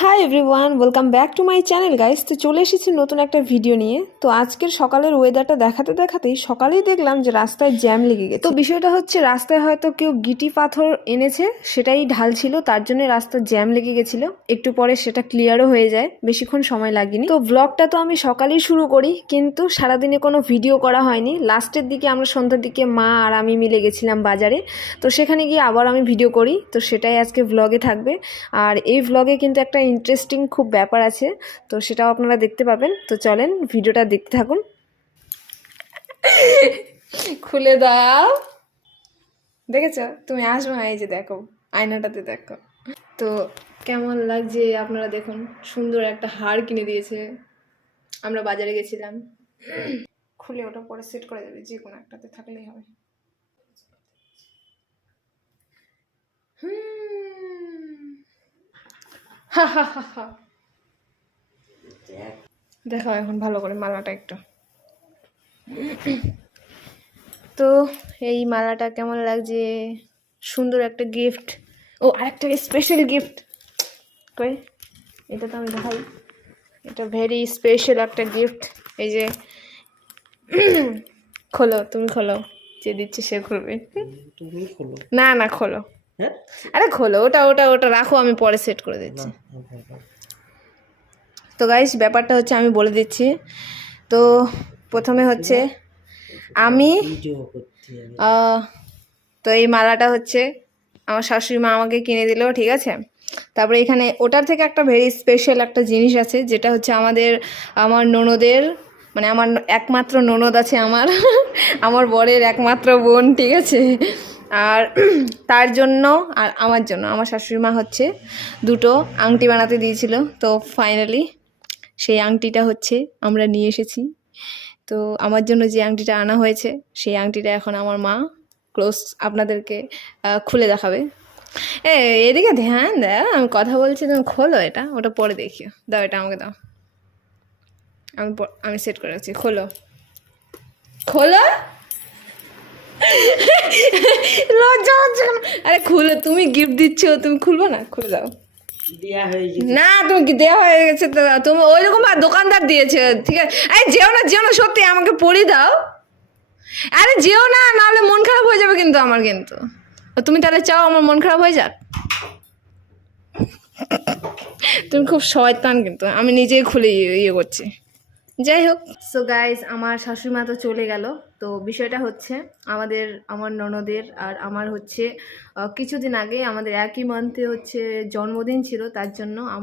Hi everyone, welcome back to my channel guys. তো চলে এসেছি নতুন একটা ভিডিও নিয়ে। তো আজকের সকালের ওয়েদারটা দেখাতে দেখাতেই সকালেই দেখলাম যে রাস্তায় জ্যাম লেগে গেছে। তো বিষয়টা হচ্ছে রাস্তায় হয়তো কেউ গিটি পাথর এনেছে, সেটাই ঢালছিল, তার জন্য রাস্তায় জ্যাম লেগে গেছিল। একটু পরে সেটা ক্লিয়ারও হয়ে যায়, বেশিক্ষণ সময় লাগেনি। তো ব্লগটা তো আমি সকালেই শুরু করি, কিন্তু সারাদিনে কোনো ভিডিও করা হয়নি। লাস্টের দিকে আমরা সন্ধ্যার দিকে মা আর আমি মিলে গেছিলাম বাজারে, তো সেখানে গিয়ে আবার আমি ভিডিও করি। তো সেটাই আজকে ব্লগে থাকবে। আর এই ব্লগে কিন্তু একটা ইন্টারেস্টিং খুব ব্যাপার আছে, তো সেটাও আপনারা দেখতে পাবেন। তো চলেন ভিডিওটা দেখতে থাকুন। খুলে দাও। দেখেছ? তুমি আসবে না, এই যে দেখো, আয়নাটাতে দেখো। তো কেমন লাগছে আপনারা দেখুন। সুন্দর একটা হার কিনে দিয়েছে, আমরা বাজারে গেছিলাম। খুলে ওটা পরে সেট করে দেবে, যে কোনো একটাতে থাকলেই হবে। হা হা হা হা। দেখো এখন ভালো করে মালাটা একটু। তো এই মালাটা কেমন লাগছে? সুন্দর একটা গিফট। ও, আরেকটা স্পেশাল গিফট কই, এটা তো আমি দেখাই। এটা ভেরি স্পেশাল একটা গিফট। এই যে, খোলো, তুমি খোলো, যে দিচ্ছে সে খুলবে। তুমি খোলো। না না, খোলো। হ্যাঁ, আরে খোলো, ওটা ওটা ওটা রাখো, আমি পরে সেট করে দিচ্ছি। তো গাইস, ব্যাপারটা হচ্ছে আমি বলে দিচ্ছি। তো প্রথমে হচ্ছে আমি ভিডিও করতে হবে। তো এই মালাটা হচ্ছে আমার শাশুড়ি মা আমাকে কিনে দিল, ঠিক আছে। তারপরে এখানে ওটার থেকে একটা ভেরি স্পেশাল একটা জিনিস আছে, যেটা হচ্ছে আমার ননদের, মানে আমার একমাত্র ননদ আছে আমার, আমার বরের একমাত্র বোন, ঠিক আছে। আর তার জন্য আর আমার জন্য আমার শাশুড়ি মা হচ্ছে দুটো আংটি বানাতে দিয়েছিল। তো ফাইনালি সেই আংটিটা হচ্ছে আমরা নিয়ে এসেছি। তো আমার জন্য যে আংটিটা আনা হয়েছে, সেই আংটিটা এখন আমার মা ক্লোজ আপনাদেরকে খুলে দেখাবে। এদিকে ধ্যান দাও, আমি কথা বলছি, তুমি খোলো এটা, ওটা পরে দেখিও। দাও, এটা আমাকে দাও, আমি সেট করে রাখছি। খোলো, খোলো। লজ্জা হচ্ছে কেন? আরে খুলো, তুমি গিফট দিচ্ছ, তুমি খুলবো না? খুলে দাও। দেয়া হয়ে গেছে। না, তুমি কি দেওয়া হয়ে গেছে তো তুমি ওইরকম দোকানদার দিয়েছে, ঠিক আছে। এই যেও না, যেও না, সত্যি আমাকে পরি দাও। আরে যেও না, নাহলে মন খারাপ হয়ে যাবে কিন্তু আমার। কিন্তু তুমি তাহলে চাও আমার মন খারাপ হয়ে যাক? তুমি খুব শয়তান, কিন্তু আমি নিজেই খুলে ইয়ে করছি। যাই হোক, সো গাইজ, আমার শাশুড়ি মা তো চলে গেল। তো বিষয়টা হচ্ছে আমার ননদের আর আমার হচ্ছে কিছুদিন আগে আমাদের একই মান্থে হচ্ছে জন্মদিন ছিল, তার জন্য আমার